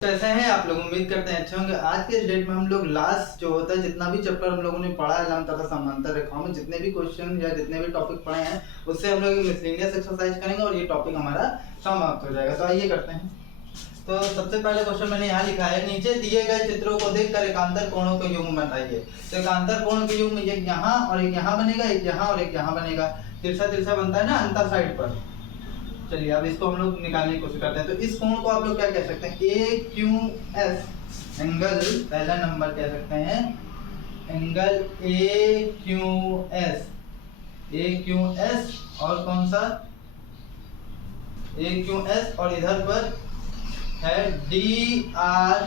कैसे हैं आप लोग? उम्मीद करते हैं अच्छे होंगे। आज के डेट में हम लोग लास्ट जो होता है जितना भी चैप्टर हम लोगों ने पढ़ा है लंब तथा समांतर रेखाओं में जितने भी क्वेश्चन या जितने भी टॉपिक पढ़े हैं उससे हम लोग मिसलेनियस एक्सरसाइज करेंगे और ये टॉपिक हमारा समाप्त हो जाएगा। तो आइए करते हैं। तो सबसे पहले क्वेश्चन मैंने यहाँ लिखा है, नीचे दिए गए चित्रों को देखकर एकांतर कोणों के युग्म बताइए। तो एकांतर कोणों के युग्म एक यहाँ और एक यहाँ बनेगा, एक यहाँ और एक यहाँ बनेगा। तिरछा तिरछा बनता है ना अंतर साइड पर। चलिए अब इसको हम लोग निकालने की कोशिश करते हैं। तो इस कोण को आप लोग क्या कह सकते हैं? ए क्यू एस एंगल, पहला नंबर कह सकते हैं angle A Q S. A Q S और कौन सा? ए क्यू एस और इधर पर है डी आर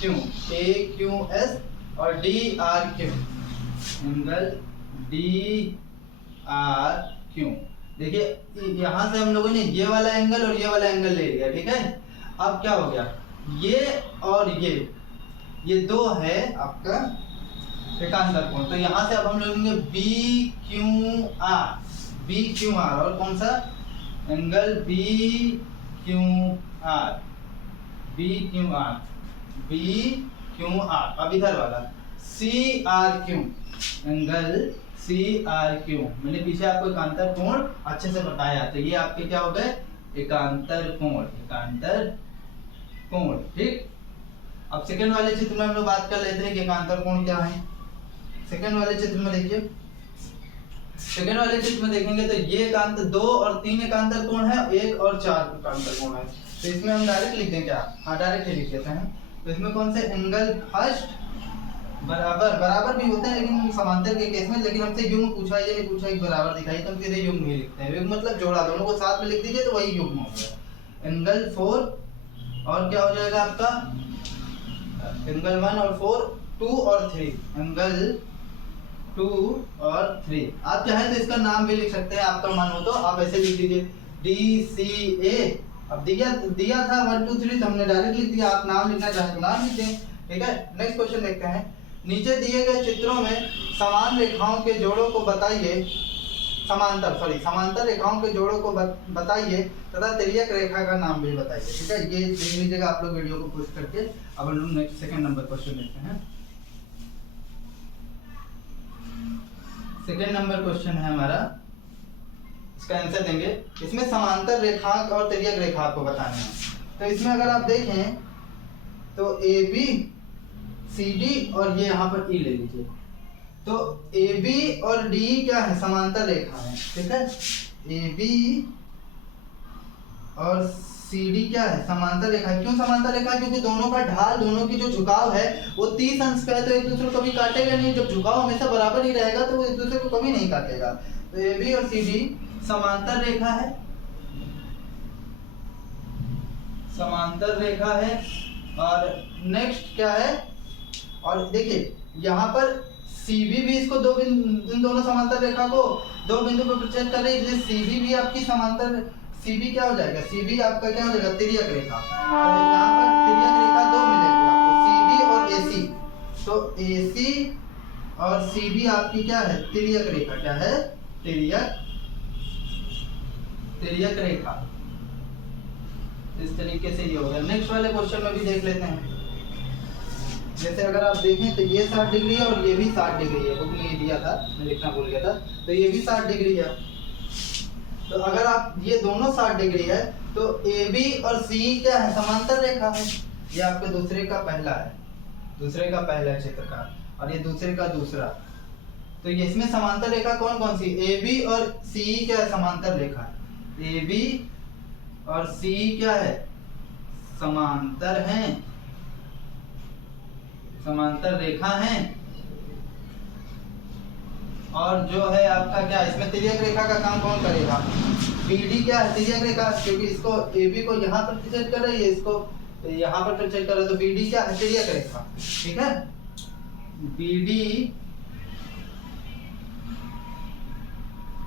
क्यू। ए क्यू एस और D R Q, angle D R Q. देखिए यहाँ से हम लोगों ने ये वाला एंगल और ये वाला एंगल ले लिया, ठीक है। अब क्या हो गया, ये और ये दो है आपका एकांतर कोण। तो यहाँ से अब हम लेंगे B Q R, B Q R और कौन सा angle B Q R, B Q R, B Q R. अब इधर वाला C R Q, angle C R Q. मैंने पीछे आपको एकांतर कोण अच्छे से बताया। तो ये आपके क्या हो गए? एकांतर कोण, एकांतर कोण, ठीक। अब सेकंड वाले चित्र में हम लोग बात कर लेते हैं कि एकांतर कोण क्या है। सेकंड वाले चित्र में देखिए, सेकंड वाले चित्र में देखेंगे तो ये एकांतर 2 और 3 एकांतर कोण है, 1 और 4 एकांतर कोण है। तो इसमें हम डायरेक्ट लिख दें क्या? हाँ डायरेक्ट ही लिख देते हैं। तो इसमें कौन से एंगल फर्स्ट बराबर, बराबर भी होते हैं लेकिन समांतर के केस में, लेकिन हमसे युग्म पूछा है, ये नहीं पूछा एक बराबर दिखाई, तो हम सीधे युग्म ही लिखते हैं। युग्म मतलब जोड़ा, दोनों को साथ में लिख दीजिए तो वही युग्म हो गया। एंगल 4 और क्या हो जाएगा आपका? एंगल 1 और 4, 2 और 3, एंगल 2 और 3। आप चाहें तो इसका नाम भी लिख सकते हैं, आपका मन हो तो आप ऐसे लिख दीजिए डी सी ए। अब दिया था 1 2 3 तो हमने डायरेक्ट लिख दिया। आप नाम लिखना चाहें तो नाम लिख दें, ठीक है। नेक्स्ट क्वेश्चन देखते हैं। नीचे दिए गए चित्रों में समान रेखाओं के जोड़ों को बताइए, समांतर रेखाओं के जोड़ों को बताइए तथा तिर्यक रेखा का नाम भी बताइए, ठीक है। ये देख लीजिएगा आप लोग वीडियो को पॉज करके। अब हम लोग नेक्स्ट सेकंड नंबर क्वेश्चन देखते हैं। सेकंड नंबर क्वेश्चन है हमारा, इसका आंसर देंगे। इसमें समांतर रेखा और तिर्यक रेखा आपको बताना है। तो इसमें अगर आप देखें तो ए बी सी डी और ये यहाँ पर ई ले लीजिए। तो ए बी और डी क्या है? समांतर रेखा है, ठीक है। ए बी और सी डी क्या है? समांतर रेखा है। क्यों समांतर रेखा? क्योंकि दोनों का ढाल, दोनों की जो झुकाव है वो 30 अंश का है, तो एक दूसरे को कभी काटेगा नहीं। जब झुकाव हमेशा बराबर ही रहेगा तो वो एक दूसरे को कभी नहीं काटेगा। तो ए बी और सी डी समांतर रेखा है, समांतर रेखा है। और नेक्स्ट क्या है? और देखिए यहाँ पर सीबी भी इसको इन दोनों समांतर रेखा को दो बिंदु पर प्रतिच्छेद कर रही है, इसलिए सीबी भी आपकी समांतर, सीबी क्या हो जाएगा? सीबी आपका क्या हो जाएगा? तिर्यक रेखा। तो यहाँ पर तिर्यक रेखा दो मिलेगी आपको, सीबी और एसी। तो एसी और सीबी आपकी क्या है? तिर्यक रेखा। क्या है? तिर्यक रेखा। इस तरीके से ये हो गया। नेक्स्ट वाले क्वेश्चन में भी देख लेते हैं। जैसे अगर आप देखें तो ये 60 डिग्री है और ये भी 60 डिग्री है, बुक में ये दिया था, मैं लिखना भूल गया था। तो ये भी 60 डिग्री है। तो अगर आप ये दोनों 60 डिग्री है तो ए बी और सी क्या है? समांतर रेखा है। ये आपके दूसरे का पहला है, दूसरे का पहला चित्र का, और ये दूसरे का दूसरा। तो ये इसमें समांतर रेखा कौन कौन सी? ए बी और सी क्या है? समांतर रेखा। ए बी और सी क्या है? समांतर हैं, समांतर रेखा हैं। और जो है आपका क्या, इसमें तिर्यक रेखा का काम कौन करेगा? बीडी क्या है? तिर्यक रेखा, क्योंकि इसको AB को यहाँ पर प्रतिच्छेद कर रही है, इसको यहाँ पर प्रतिच्छेद कर रहा है, तो BD क्या है? तिर्यक रेखा, ठीक है। BD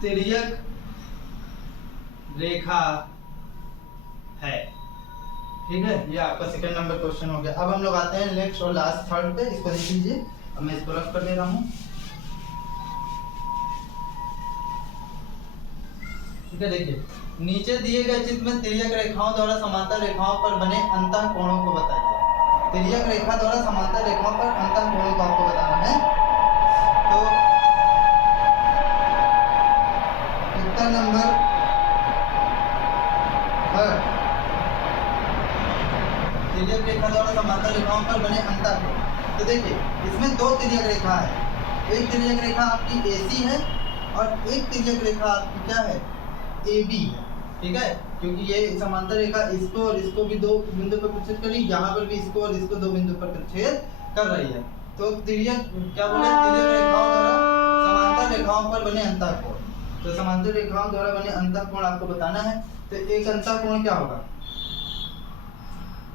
तिर्यक रेखा है, ठीक है। ये आपका सेकंड नंबर क्वेश्चन हो गया। अब हम लोग आते हैं नेक्स्ट और लास्ट थर्ड पे। इसको देख लीजिए। अब मैं इसको रफ कर दे रहा हूँ, ठीक है। देखिए नीचे दिए गए चित्र में तिर्यक रेखाओं द्वारा समांतर रेखाओं पर बने अंतःकोणों को बताइए। तिर्यक रेखा द्वारा समांतर रेखाओं पर अंतःकोणों को आपको बताना है। तो उत्तर नंबर थर्ड, तिर्यक रेखा द्वारा समांतर रेखाओं पर बने अंतःकोण। तो देखिए इसमें दो तिर्यक रेखा है, एक तिर्यक रेखा आपकी AC है और एक तिर्यक रेखा आपकी क्या है, AB है। ठीक है, क्योंकि ये समांतर रेखा इसको और इसको भी दो बिंदु पर प्रतिच्छेद कर रही है, यहाँ पर भी इसको और इसको दो बिंदु पर प्रतिच्छेद कर रही है। तो तिर्यक क्या बोले, तिर्यक रेखाओं द्वारा समांतर रेखाओं पर बने अंतःकोण। तो समांतर रेखाओं द्वारा बने अंतःकोण आपको बताना है। तो एक अंतःकोण क्या होगा,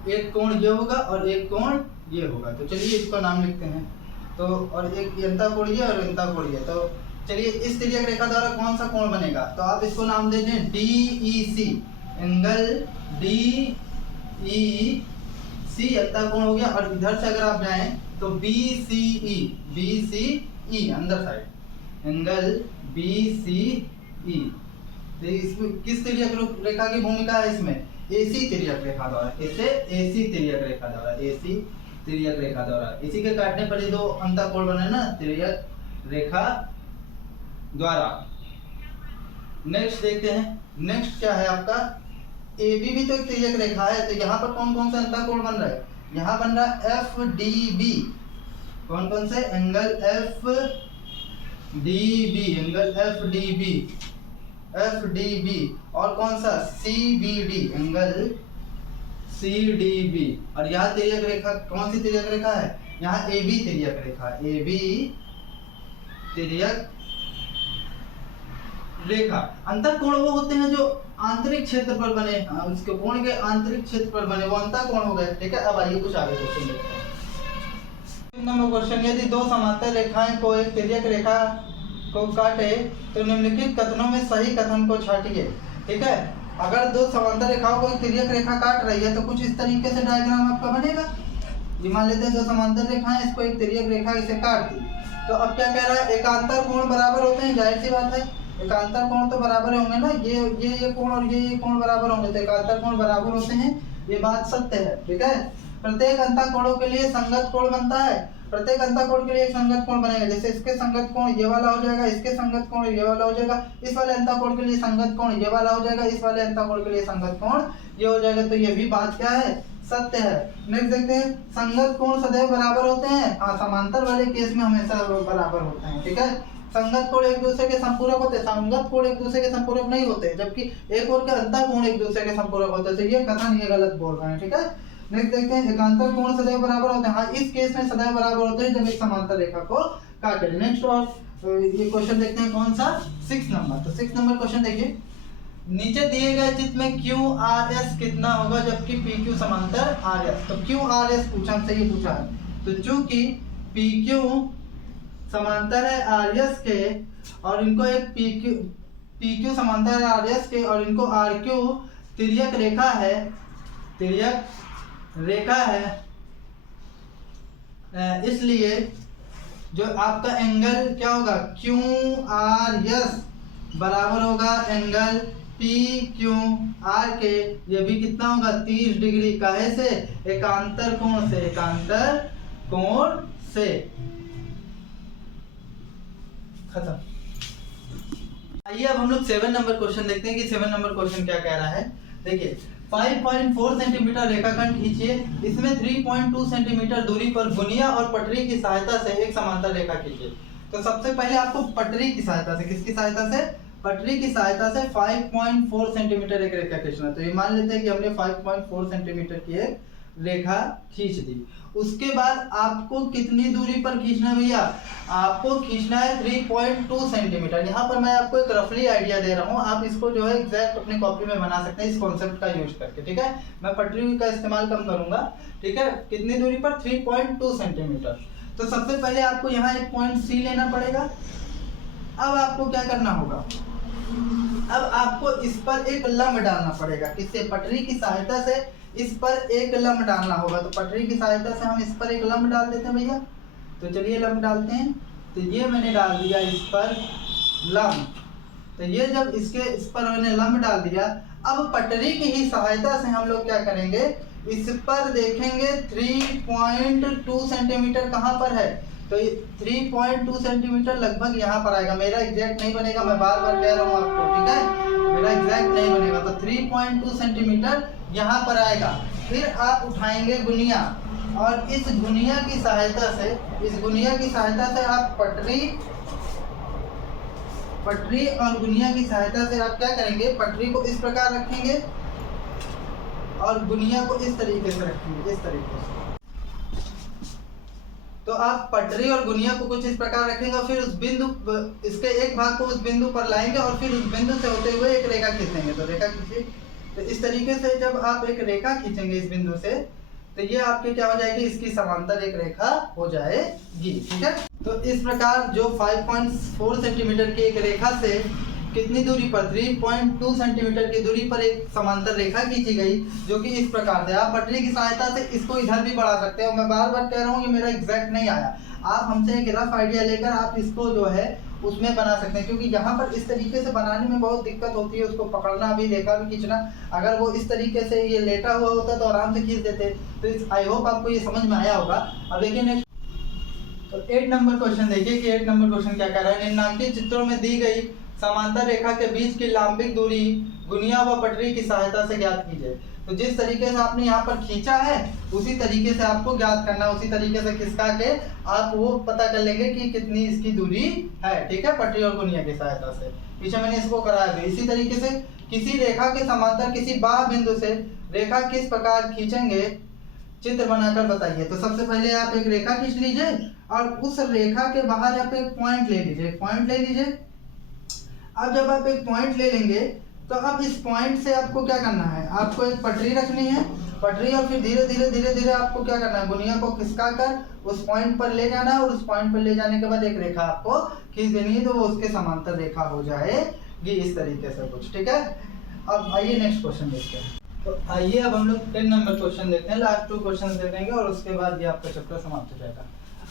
एक कोण ये होगा और एक कोण ये होगा। तो चलिए इसका नाम लिखते हैं। तो और एक अंतःकोण ये और अंतःकोण ये। तो चलिए इस तिर्यक रेखा द्वारा कौन सा कोण बनेगा, तो आप इसको नाम दे दें DEC, एंगल DEC अंतःकोण हो गया। और इधर से अगर आप जाएं तो BCE अंदर साइड, एंगल BCE। इसमें किस तिर्यक रेखा की भूमिका है, इसमें AC तिर्यक रेखा द्वारा, इसे AC तिर्यक रेखा द्वारा, AC तिर्यक रेखा द्वारा, इसी के काटने पर ये दो अंतःकोण बने ना तिर्यक रेखा द्वारा। नेक्स्ट देखते हैं, नेक्स्ट क्या है आपका, AB भी तो एक तिर्यक रेखा है। तो यहाँ पर कौन कौन सा अंतःकोण बन रहा है, यहाँ बन रहा है FDB, कौन कौन से, एंगल FDB, एंगल FDB और कौन सा CBD, एंगल CDB। और यहाँ तिर्यक रेखा कौन सी तिर्यक रेखा है, यहाँ AB तिर्यक रेखा, AB तिर्यक रेखा। अंतःकोण वो होते हैं जो आंतरिक क्षेत्र पर बने, उसके कोण के आंतरिक क्षेत्र पर बने, वो अंतःकोण हो गए। ठीक है, अब आइए कुछ आगे क्वेश्चन देखते हैं। नंबर क्वेश्चन, यदि दो समांतर रेखाएं को एक तिर्यक रेखा को काटे तो निम्नलिखित कथनों में सही कथन को छांटिए। ठीक है, अगर दो समांतर रेखाओं को एक तिर्यक रेखा काट रही है तो कुछ इस तरीके से डायग्राम आपका बनेगा। मान लेते हैं दो समांतर रेखाएं, इसको एक तिर्यक रेखा इसे काट दी। तो अब क्या कह रहा है, एकांतर कोण बराबर होते हैं, जाहिर सी बात है एकांतर कोण तो बराबर होंगे ना, ये कोण और ये कोण बराबर होंगे, तो एकांतर कोण बराबर होते हैं, ये बात सत्य है। ठीक है, प्रत्येक अंतःकोणों के लिए संगत कोण बनता है, प्रत्येक अंतःकोण के लिए एक संगत कोण बनेगा। जैसे इसके संगत कोण ये वाला हो जाएगा, इसके संगत कोण ये वाला हो जाएगा, इस वाले अंतःकोण के लिए संगत कोण ये वाला हो जाएगा, इस वाले अंतःकोण के लिए संगत कोण ये हो जाएगा। तो ये भी बात क्या है, सत्य है। नेक्स्ट देखते हैं, संगत कोण सदैव बराबर होते हैं, हाँ समांतर वाले केस में हमेशा बराबर होते हैं। ठीक है, संगत कोण एक दूसरे के संपूरक होते हैं, संगत कोण एक दूसरे के संपूरक नहीं होते, जबकि एक और के अंतःकोण एक दूसरे के संपूरक होते हैं। तो ये कथन ये गलत बोल रहे हैं। ठीक है, नेक्स्ट देखते हैं, एकांतर कोण सदैव बराबर होते हैं, हाँ इस केस में सदैव बराबर होते हैं जब एक समांतर रेखा को काटे। नेक्स्ट और ये क्वेश्चन देखते हैं कौन सा, 6 नंबर। तो 6 नंबर क्वेश्चन देखिए, नीचे दिए गए चित्र में QRS कितना होगा जबकि PQ समांतर RS। तो QRS पूछा, हमसे ये पूछा है। तो चूंकि PQ समांतर है RS के और इनको एक PQ समांतर है RS के और इनको RQ तिर्यक रेखा है, तिर्यक रेखा है, इसलिए जो आपका एंगल क्या होगा, QRS बराबर होगा एंगल PQR के। ये भी कितना होगा, 30 डिग्री। काहे से, एकांतर कोण से, एकांतर कोण से। खत्म। आइए अब हम लोग 7 नंबर क्वेश्चन देखते हैं कि 7 नंबर क्वेश्चन क्या कह रहा है। देखिए 5.4 सेंटीमीटर रेखाखंड खींचिए, इसमें 3.2 सेंटीमीटर दूरी पर बुनिया और पटरी की सहायता से एक समांतर रेखा खींचिए। तो सबसे पहले आपको पटरी की सहायता से, किसकी सहायता से, पटरी की सहायता से 5.4 सेंटीमीटर एक रेखा खींचना। तो ये मान लेते हैं कि हमने 5.4 सेंटीमीटर की एक रेखा खींच दी। उसके बाद आपको कितनी दूरी पर खींचना है भैया, आपको खींचना है 3.2 सेंटीमीटर। यहाँ पर मैं आपको एक रफली आइडिया दे रहा हूँ, आप इसको जो है एग्जैक्ट अपनी कॉपी में बना सकते हैं इस कॉन्सेप्ट का यूज करके। ठीक है, मैं पटरी का इस्तेमाल कम करूंगा। ठीक है, कितनी दूरी पर, 3.2 सेंटीमीटर। तो सबसे पहले आपको यहाँ एक पॉइंट C लेना पड़ेगा। अब आपको क्या करना होगा, अब आपको इस पर एक लंब डालना पड़ेगा, किससे, पटरी की सहायता से इस पर एक लंब डालना होगा। तो पटरी की सहायता से हम इस पर एक लंब डाल देते हैं भैया। तो चलिए लंब डालते हैं। तो ये मैंने डाल दिया इस पर लंब। तो ये जब इस पर मैंने लंब डाल दिया, अब पटरी की ही सहायता से हम लोग क्या करेंगे, इस पर देखेंगे 3.2 सेंटीमीटर कहाँ पर है, तो 3.2 सेंटीमीटर लगभग यहाँ पर आएगा। मेरा एग्जैक्ट नहीं बनेगा, मैं बार बार कह रहा हूँ आपको, ठीक है, मेरा एग्जैक्ट नहीं बनेगा। तो 3.2 सेंटीमीटर यहाँ पर आएगा। फिर आप उठाएंगे गुनिया, और इस गुनिया की सहायता से आप पटरी और गुनिया की सहायता से आप क्या करेंगे, पटरी को इस प्रकार रखेंगे और गुनिया को इस तरीके से रखेंगे, इस तरीके से। तो आप पटरी और गुनिया को कुछ इस प्रकार रखेंगे और फिर उस बिंदु, इसके एक भाग को उस बिंदु पर लाएंगे और फिर उस बिंदु से होते हुए एक रेखा खींचेंगे। तो रेखा खींचिए। तो इस तरीके से जब आप एक रेखा खींचेंगे इस बिंदु से, तो ये आपके क्या हो जाएगी, इसकी समांतर एक रेखा हो जाएगी, ठीक है। तो इस प्रकार जो 5.4 सेंटीमीटर की एक रेखा से कितनी दूरी पर, 3.2 सेंटीमीटर की दूरी पर एक समांतर रेखा खींची गई, जो कि इस प्रकार से। आप पटरी की सहायता से इसको इधर भी बढ़ा सकते हो। मैं बार बार कह रहा हूँ, ये मेरा एग्जैक्ट नहीं आया, आप हमसे एक रफ आइडिया लेकर आप इसको जो है उसमें बना सकते हैं, क्योंकि यहाँ पर इस तरीके से बनाने में बहुत दिक्कत होती है, उसको पकड़ना भी, रेखा भी खींचना। अगर वो इस तरीके से ये लेटा हुआ होता तो आराम से खींच देते। तो आई होप आपको ये समझ में आया होगा। अब देखिए नेक्स्ट, तो 8 नंबर क्वेश्चन देखिए कि 8 नंबर क्वेश्चन क्या कह रहा है। निम्नलिखित चित्रों में दी गई समांतर रेखा के बीच की लंबिक दूरी गुनिया व पटरी की सहायता से ज्ञात कीजिए। तो जिस तरीके से आपने यहाँ पर खींचा है उसी तरीके से आपको ज्ञात करना है, उसी तरीके से खिसका के आप वो पता कर लेंगे कि कितनी इसकी दूरी है, ठीक है, पटरी और गुनिया की सहायता से। पीछे मैंने इसको कराया भी। इसी तरीके से किसी रेखा के समांतर किसी बाह्य बिंदु से रेखा किस प्रकार खींचेंगे, चित्र बनाकर बताइए। तो सबसे पहले आप एक रेखा खींच लीजिए और उस रेखा के बाहर आप एक पॉइंट ले लीजिए, अब जब आप एक पॉइंट ले लेंगे तो अब इस पॉइंट से आपको क्या करना है, आपको एक पटरी रखनी है, पटरी, और फिर धीरे धीरे आपको क्या करना है, गुनिया को खिसका कर उस पॉइंट पर ले जाना है, और उस पॉइंट पर ले जाने के बाद एक रेखा आपको खींच देनी है, तो वो उसके समांतर रेखा हो जाएगी, इस तरीके से कुछ, ठीक है। अब आइए नेक्स्ट क्वेश्चन देखते हैं। तो आइए अब हम लोग 10 नंबर क्वेश्चन देखते हैं। लास्ट 2 क्वेश्चन देखेंगे और उसके बाद ये आपका चैप्टर समाप्त हो जाएगा।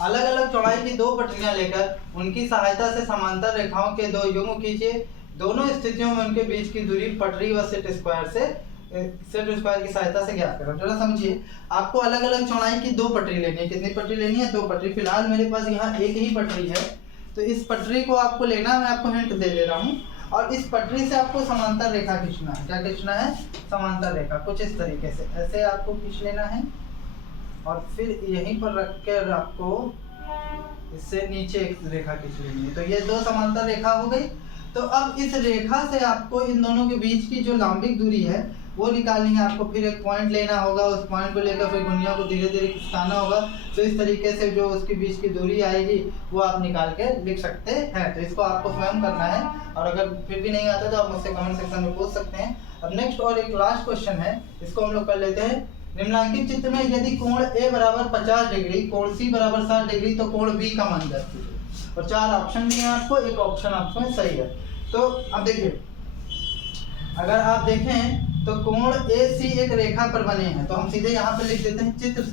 अलग अलग चौड़ाई की 2 पटरियां लेकर उनकी सहायता से समांतर रेखाओं के 2 युग्म खींचिए। दोनों स्थितियों में उनके बीच की दूरी पटरी व सेट स्क्वायर की सहायता से ज्ञात करें। जरा समझिए, आपको अलग अलग चौड़ाई की 2 पटरी लेनी है। कितनी पटरी लेनी है? 2 पटरी। फिलहाल मेरे पास यहाँ एक ही पटरी है, तो इस पटरी को आपको लेना है, मैं आपको हिंट दे दे रहा हूँ। और इस पटरी से आपको समांतर रेखा खींचना है। क्या खींचना है? समांतर रेखा। कुछ इस तरीके से ऐसे आपको खींच लेना है और फिर यहीं पर रख कर आपको इससे नीचे एक रेखा खींच लेनी है। तो ये 2 समांतर रेखा हो गई। तो अब इस रेखा से आपको इन दोनों के बीच की जो लंबिक दूरी है वो निकालनी है। आपको फिर एक पॉइंट लेना होगा, उस पॉइंट को लेकर फिर गुनिया को धीरे धीरे खिसकाना होगा। तो इस तरीके से जो उसके बीच की दूरी आएगी वो आप निकाल के लिख सकते हैं। तो इसको आपको स्वयं करना है, और अगर फिर भी नहीं आता तो आप मुझसे कमेंट सेक्शन में पूछ सकते हैं। अब नेक्स्ट और एक लास्ट क्वेश्चन है, इसको हम लोग कर लेते हैं। निम्नलिखित चित्र में यदि कोण A बराबर 50 डिग्री, कोण C बराबर 60 डिग्री, तो कोण B का मान ज्ञात कीजिए। और 4 ऑप्शन दिए हैं आपको, एक ऑप्शन आपको सही है। तो अब देखिए, अगर आप देखें तो कोण AC एक रेखा पर बने हैं, तो हम सीधे यहाँ पे लिख देते हैं चित्र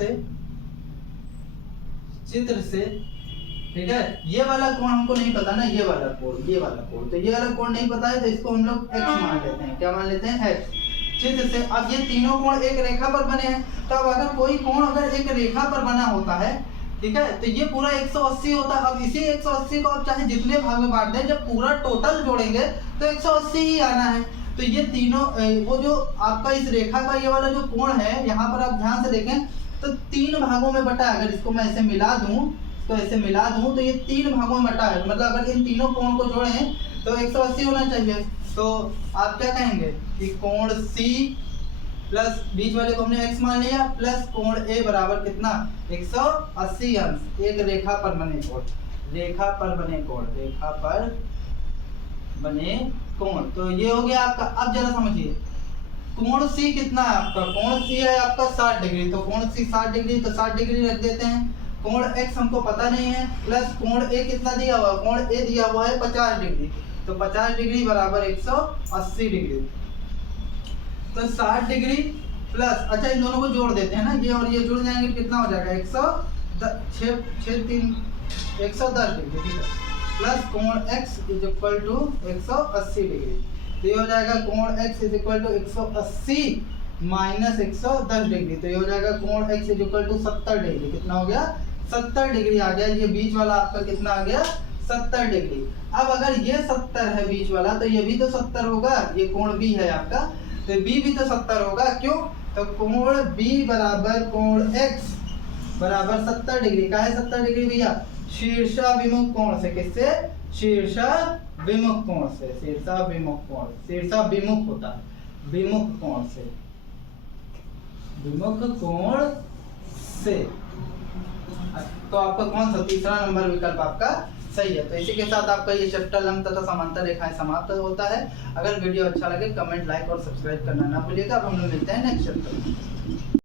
से, ठीक है। ये वाला कोण हमको नहीं पता ना, ये वाला कोण, तो ये वाला कोण नहीं पता है, तो इसको हम लोग x मान लेते हैं। क्या मान लेते हैं? x। चित्र से अब ये तीनों कोण एक रेखा पर बने हैं, तो अब अगर कोई कोण अगर एक रेखा पर बना होता है, ठीक है, तो ये पूरा 180 होता है। अब इसी 180 को आप चाहे जितने भाग में बांट दें, जब पूरा टोटल जोड़ेंगे तो 180 ही आना है। तो ये तीनों, वो जो आपका इस रेखा का ये वाला जो कोण है, यहाँ पर आप ध्यान से देखें तो 3 भागों में बटा है। अगर इसको मैं ऐसे मिला दूं तो ये 3 भागों में बटा है। मतलब अगर इन तीनों कोण को जोड़ें तो 180 होना चाहिए। तो आप क्या कहेंगे कि कोण C प्लस बीच वाले को हमने x मान लिया, प्लस कोण A बराबर कितना? 180 अंश। एक रेखा पर बने कोण। तो ये हो गया आपका। अब जरा समझिए, कोण C कितना है आपका? कोण C है आपका 60 डिग्री। तो कोण C 60 डिग्री, तो 60 डिग्री रख देते हैं। कोण x हमको पता नहीं है, प्लस कोण A कितना दिया हुआ है? कोण A दिया हुआ है 50 डिग्री। तो 50 डिग्री बराबर 180 डिग्री। तो 60 डिग्री प्लस, अच्छा इन दोनों को जोड़ देते हैं ना, ये और ये जुड़ जाएंगे, कितना हो जाएगा? 110 डिग्री, ठीक है। प्लस कोण x is equal to 180 degree. तो ये हो जाएगा कोण x is equal to 180 minus 110 degree. तो ये हो जाएगा कोण x is equal to 70 degree. कितना हो गया? 70 डिग्री आ गया। ये बीच वाला आपका कितना आ गया? 70 डिग्री। अब अगर ये 70 है बीच वाला, तो ये भी तो 70 होगा। ये कोण B है आपका, तो B भी तो 70 होगा। क्यों? तो कोण B बराबर कोण X बराबर 70 डिग्री। का है 70 डिग्री भैया? शीर्षाभिमुख कोण से। किससे? शीर्षाभिमुख कोण से। शीर्षाभिमुख कोण, शीर्षाभिमुख होता है, विमुख कोण से, विमुख कोण से। तो आपका कौन सा तीसरा नंबर विकल्प आपका सही है। तो इसी के साथ आपका ये चैप्टर लंब तथा समांतर रेखाएं समाप्त होता है। अगर वीडियो अच्छा लगे कमेंट, लाइक और सब्सक्राइब करना ना भूलिएगा। अब हम लोग मिलते हैं नेक्स्ट चैप्टर में।